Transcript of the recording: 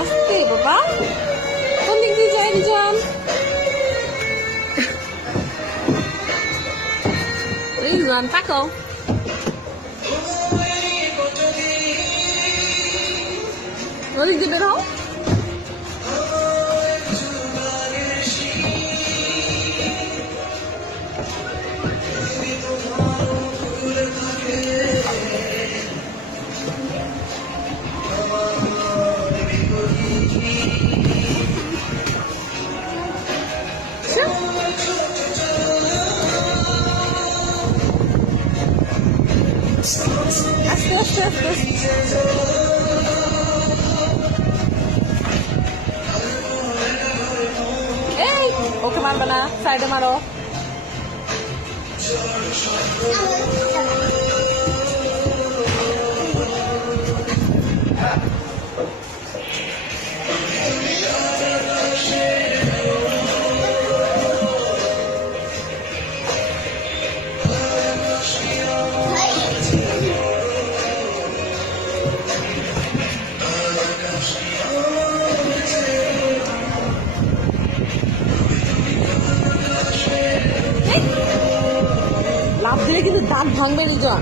আস্তে বাবা, কোন দিক দিয়ে যায় রিজন? রিজন তাকাও, ওদিক দিয়ে বের হও। আস্তে আস্তে আস্তে এই, ওকে মারবে না, সাইডে মারো। লাভ দিলে কিন্তু দাঁত ভাঙবে রিজন।